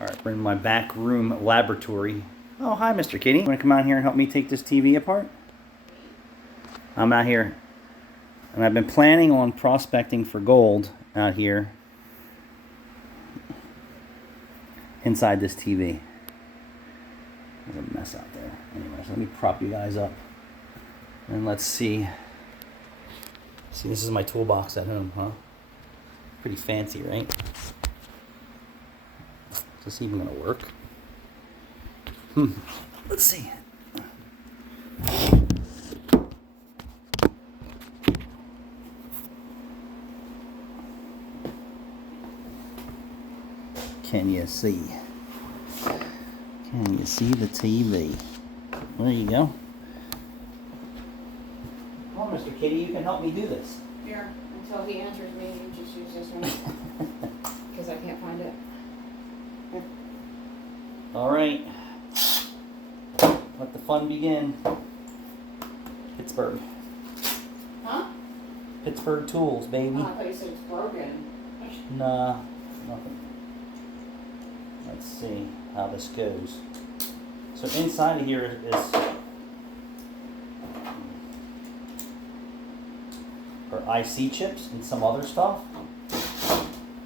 All right, we're in my back room laboratory. Oh, hi, Mr. Kitty. You want to come out here and help me take this TV apart? I'm out here, and I've been planning on prospecting for gold out here inside this TV. There's a mess out there. Anyways, let me prop you guys up, and let's see. See, this is my toolbox at home, huh? Pretty fancy, right? Is this even gonna work? Let's see. Can you see? Can you see the TV? There you go. Come on, Mr. Kitty, you can help me do this. Here, until he answers me, you just use this one. Because I can't find it. All right. Let the fun begin. Pittsburgh. Huh? Pittsburgh Tools, baby. Oh, I thought you said it's broken. Nah, nothing. Let's see how this goes. So inside of here is our IC chips and some other stuff.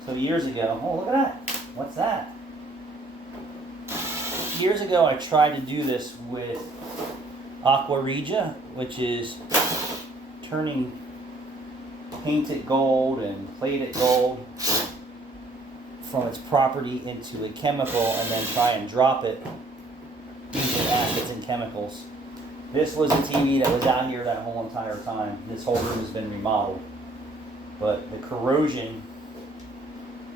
So years ago, oh look at that. What's that? Years ago I tried to do this with Aqua Regia, which is turning painted gold and plated gold from its property into a chemical and then try and drop it using acids and chemicals. This was a TV that was out here that whole entire time. This whole room has been remodeled. But the corrosion,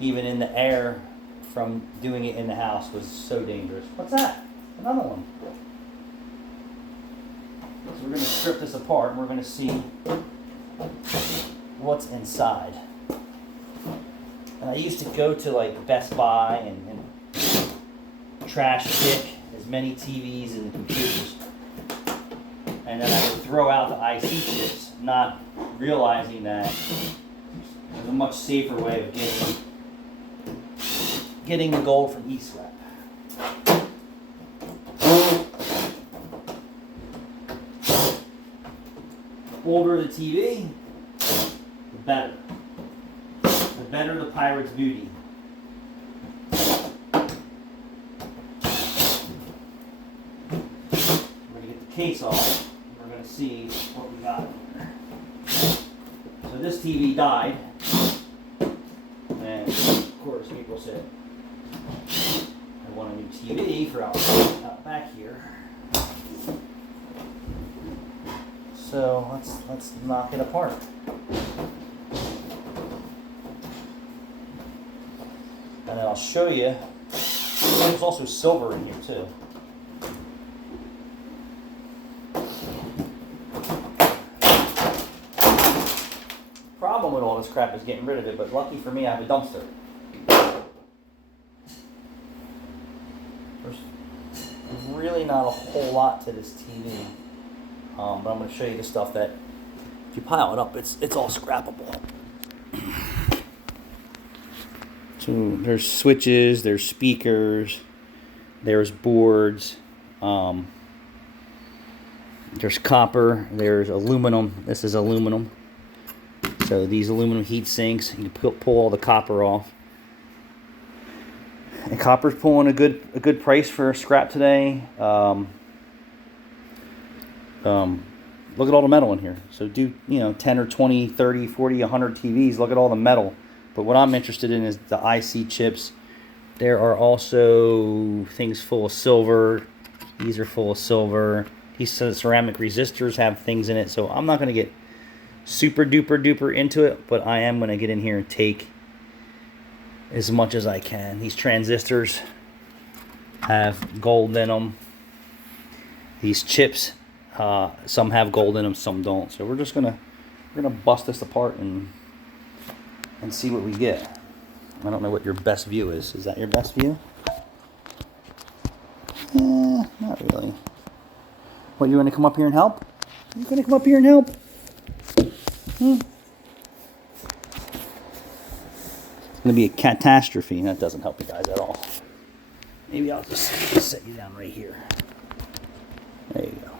even in the air from doing it in the house, was so dangerous. What's that? Another one. So we're going to strip this apart and we're going to see what's inside. And I used to go to like Best Buy and trash pick as many TVs and computers. And then I would throw out the IC chips, not realizing that there's a much safer way of getting the gold from E-scrap. The older the TV, the better. The better the Pirate's Booty. We're going to get the case off. We're going to see what we got here. So this TV died. And of course people said, I want a new TV for out back here. So let's knock it apart. And then I'll show you, there's also silver in here too. Problem with all this crap is getting rid of it, but lucky for me I have a dumpster. There's really not a whole lot to this TV, but I'm going to show you the stuff that, if you pile it up, it's all scrappable. So there's switches, there's speakers, there's boards, there's copper, there's aluminum. This is aluminum. So these aluminum heat sinks, you can pull all the copper off. And copper's pulling a good price for scrap today. Look at all the metal in here. So do 10 or 20, 30, 40, 100 TVs. Look at all the metal. But what I'm interested in is the IC chips. There are also things full of silver. These are full of silver. These ceramic resistors have things in it. So I'm not going to get super duper into it, but I am going to get in here and take as much as I can. These transistors have gold in them. These chips, some have gold in them, some don't. So we're gonna bust this apart and see what we get. I don't know what your best view is. Is that your best view? Not really. What, you want to come up here and help? You gonna come up here and help? It's gonna be a catastrophe, and that doesn't help you guys at all. Maybe I'll just set you down right here. There you go.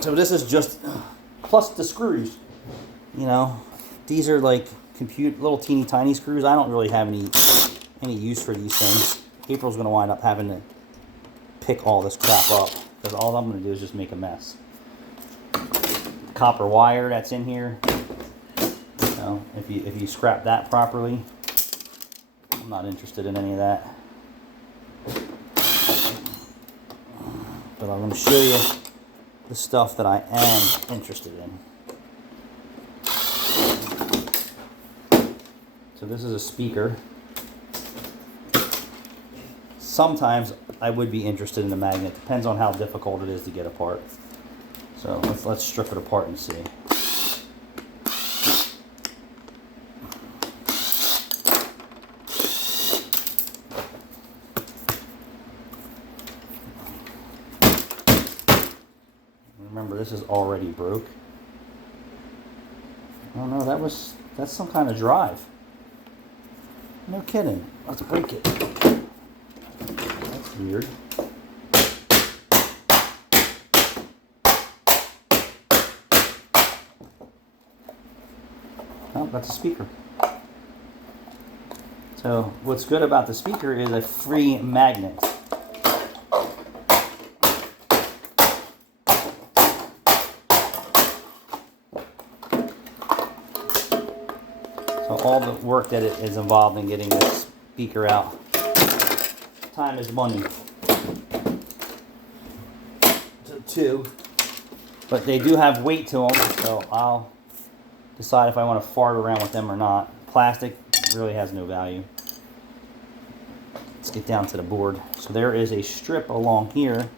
So this is just, plus the screws, you know, these are like little teeny tiny screws. I don't really have any use for these things. April's going to wind up having to pick all this crap up because all I'm going to do is just make a mess. Copper wire that's in here, you know, if you scrap that properly, I'm not interested in any of that. But I'm going to show you the stuff that I am interested in. So this is a speaker. Sometimes I would be interested in the magnet. Depends on how difficult it is to get apart. So let's strip it apart and see. Remember, this is already broke. Oh no, that's some kind of drive. No kidding. Let's break it. That's weird. Oh, that's a speaker. So what's good about the speaker is a free magnet. So all the work that is involved in getting this speaker out, time is money. So two, but they do have weight to them, so I'll decide if I want to fart around with them or not. Plastic really has no value. Let's get down to the board. So there is a strip along here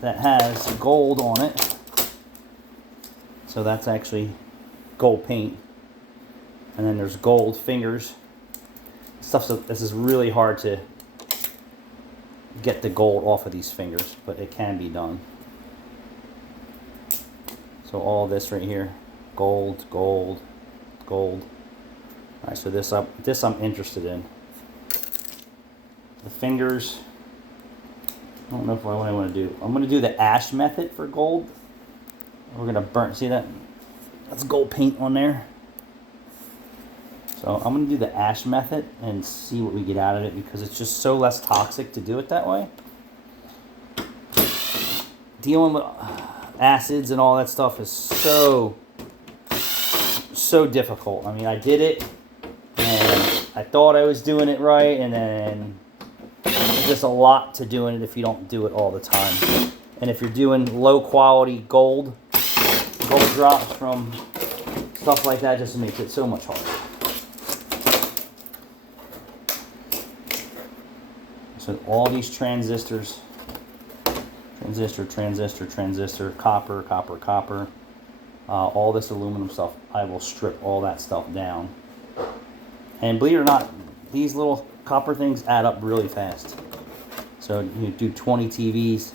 that has gold on it. So that's actually gold paint. And then there's gold fingers. This is really hard to get the gold off of these fingers, but it can be done. So all this right here, gold, gold, gold. All right, so this I'm interested in. The fingers, I don't know what I want to do. I'm going to do the ash method for gold. We're going to burn, see that? That's gold paint on there. So I'm going to do the ash method and see what we get out of it because it's just so less toxic to do it that way. Dealing with acids and all that stuff is so difficult. I mean, I did it and I thought I was doing it right, and then there's just a lot to doing it if you don't do it all the time. And if you're doing low quality gold drops from stuff like that, just makes it so much harder. So all these transistors, transistor, copper, all this aluminum stuff, I will strip all that stuff down. And believe it or not, these little copper things add up really fast. So you do 20 TVs,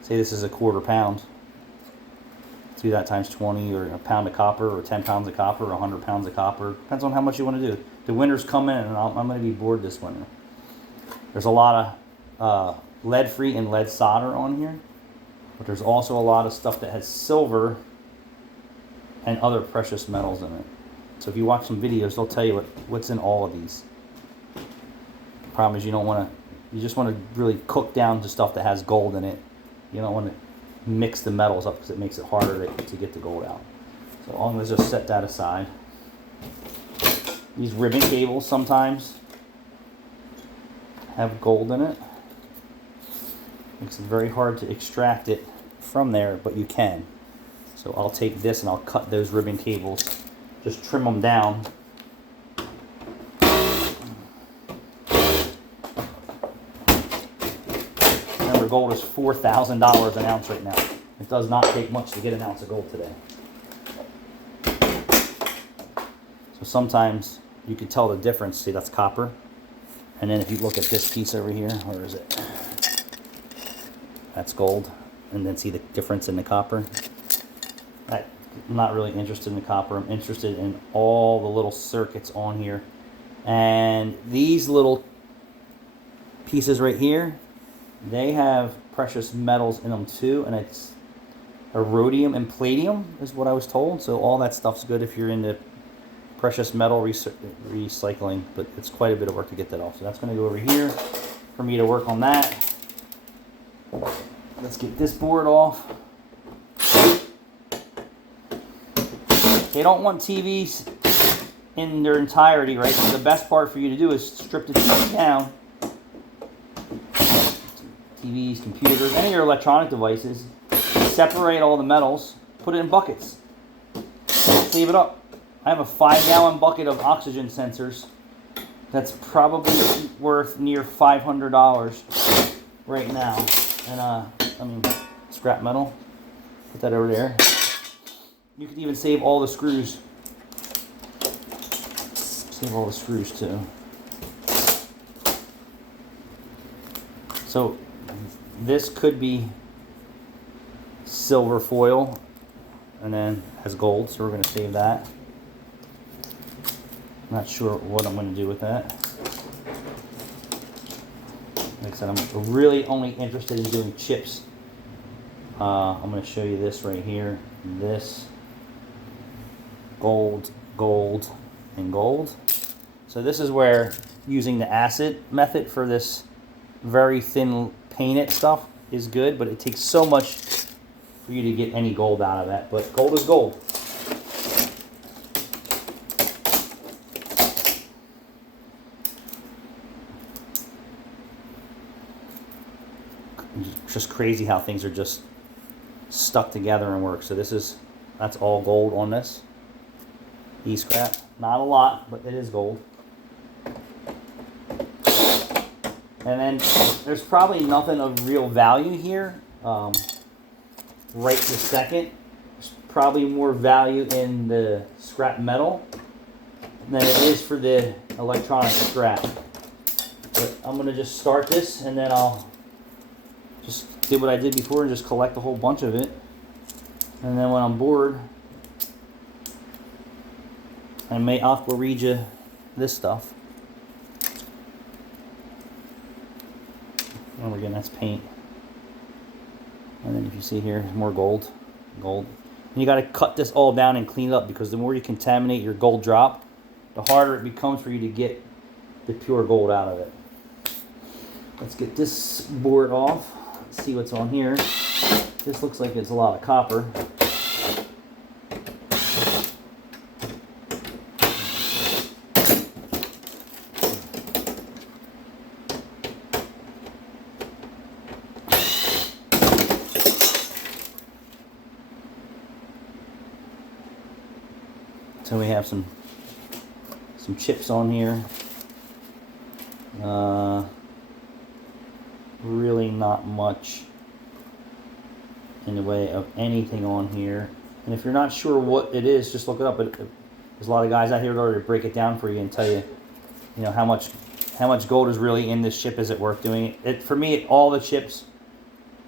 say this is a quarter pound. Do that times 20, or a pound of copper, or 10 pounds of copper, or 100 pounds of copper. Depends on how much you want to do. The winter's coming, and I'm going to be bored this winter. There's a lot of lead-free and lead solder on here, but there's also a lot of stuff that has silver and other precious metals in it. So if you watch some videos, they'll tell you what's in all of these. The problem is you just want to really cook down to stuff that has gold in it. You don't want to mix the metals up because it makes it harder to get the gold out. So I'm going to just set that aside. These ribbon cables sometimes have gold in it. Makes it very hard to extract it from there, but you can. So I'll take this and I'll cut those ribbon cables, just trim them down. Remember, gold is $4,000 an ounce right now. It does not take much to get an ounce of gold today. So sometimes you can tell the difference. See, that's copper. And then if you look at this piece over here, where is it? That's gold. And then see the difference in the copper? I'm not really interested in the copper. I'm interested in all the little circuits on here And these little pieces right here, they have precious metals in them too, and it's rhodium and palladium is what I was told. So all that stuff's good if you're into precious metal recycling, but it's quite a bit of work to get that off. So that's going to go over here for me to work on that. Let's get this board off. They don't want TVs in their entirety, right? So the best part for you to do is strip the TV down. TVs, computers, any of your electronic devices. Separate all the metals, put it in buckets. Save it up. I have a 5-gallon bucket of oxygen sensors that's probably worth near $500 right now. And I mean, scrap metal. Put that over there. You could even save all the screws. Save all the screws too. So this could be silver foil and then has gold, so we're going to save that. Not sure what I'm going to do with that. Like I said, I'm really only interested in doing chips. I'm going to show you this right here. This gold, gold, and gold. So this is where using the acid method for this very thin painted stuff is good, but it takes so much for you to get any gold out of that. But gold is gold. It's just crazy how things are just stuck together and work. So that's all gold on this. E-scrap, not a lot, but it is gold. And then there's probably nothing of real value here right this second. There's probably more value in the scrap metal than it is for the electronic scrap. But I'm going to just start this, and then I'll just do what I did before and just collect a whole bunch of it. And then when I'm bored, I may aqua regia this stuff. And again, that's paint. And then if you see here, more gold. Gold. And you got to cut this all down and clean it up, because the more you contaminate your gold drop, the harder it becomes for you to get the pure gold out of it. Let's get this board off. Let's see what's on here. This looks like it's a lot of copper. So we have some chips on here. Really not much in the way of anything on here. And if you're not sure what it is, just look it up. There's a lot of guys out here that already break it down for you and tell you, you know, how much gold is really in this chip. Is it worth doing it? For me, all the chips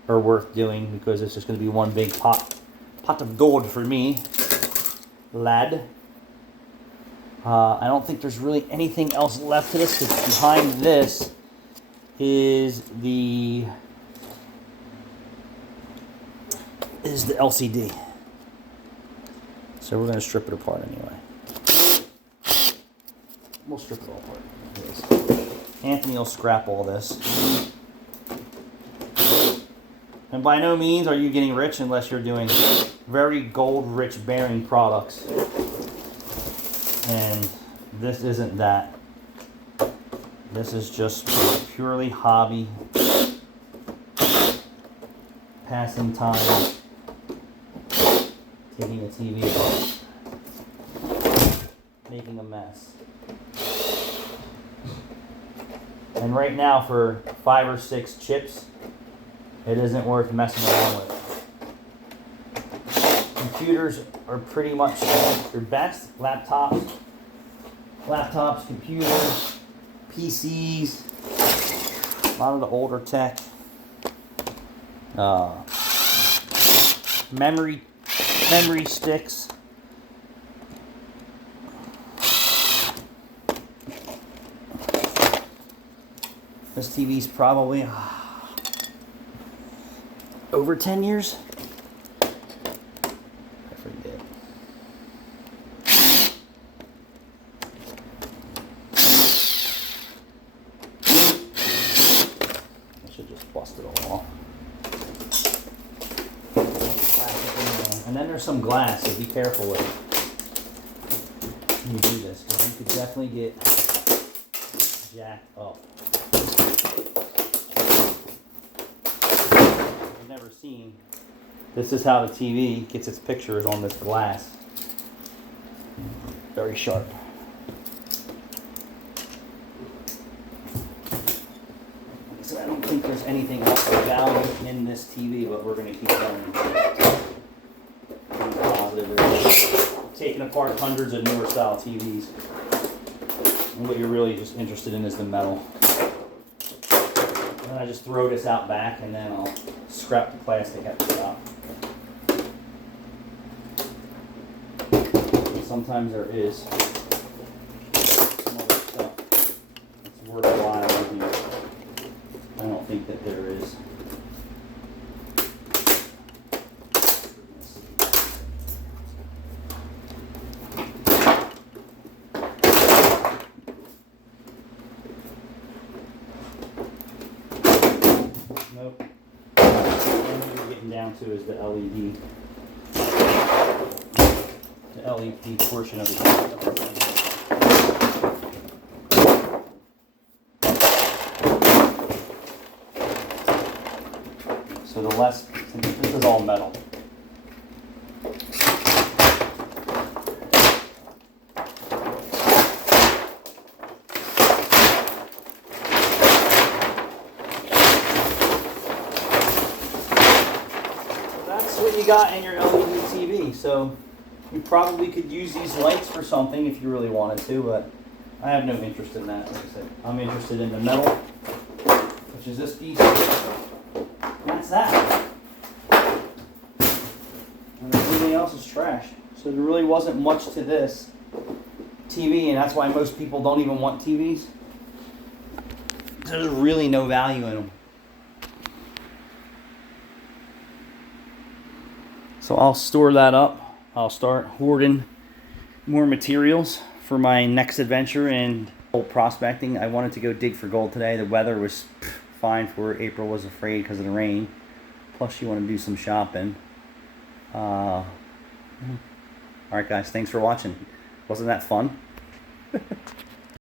are worth doing, because it's just going to be one big pot of gold for me, lad. I don't think there's really anything else left to this, because behind this is the LCD. So we're going to strip it apart anyway. We'll strip it all apart. Here it is. Anthony will scrap all this. And by no means are you getting rich unless you're doing very gold-rich bearing products. And this isn't that. This is just purely hobby, passing time, taking a TV apart, making a mess. And right now, for 5 or 6 chips, it isn't worth messing around with. Computers are pretty much your best. Laptops, computers, PCs, a lot of the older tech, memory sticks. This TV's probably over 10 years. I forget. I should just bust it all off. And then there's some glass, so be careful with it when you do this, because you could definitely get jacked up. If you've never seen, this is how the TV gets its pictures on this glass. Very sharp. So I don't think there's anything else of value in this TV, but we're going to keep going. I'm positive there's taking apart hundreds of newer style TVs. And what you're really just interested in is the metal. And I just throw this out back and then I'll scrap the plastic at the top. Sometimes there is some other stuff that's worthwhile in here. I don't think that there is. Nope. What you're getting down to is the LED. The LED portion of the game. So the less, this is all metal. That's what you got in your LED TV. So you probably could use these lights for something if you really wanted to, but I have no interest in that. Like I said, I'm interested in the metal, which is this piece. And that's that. And everything else is trash. So there really wasn't much to this TV, and that's why most people don't even want TVs. There's really no value in them. So I'll store that up. I'll start hoarding more materials for my next adventure in gold prospecting. I wanted to go dig for gold today. The weather was fine for it. April was afraid because of the rain. Plus you want to do some shopping. Alright guys, thanks for watching. Wasn't that fun?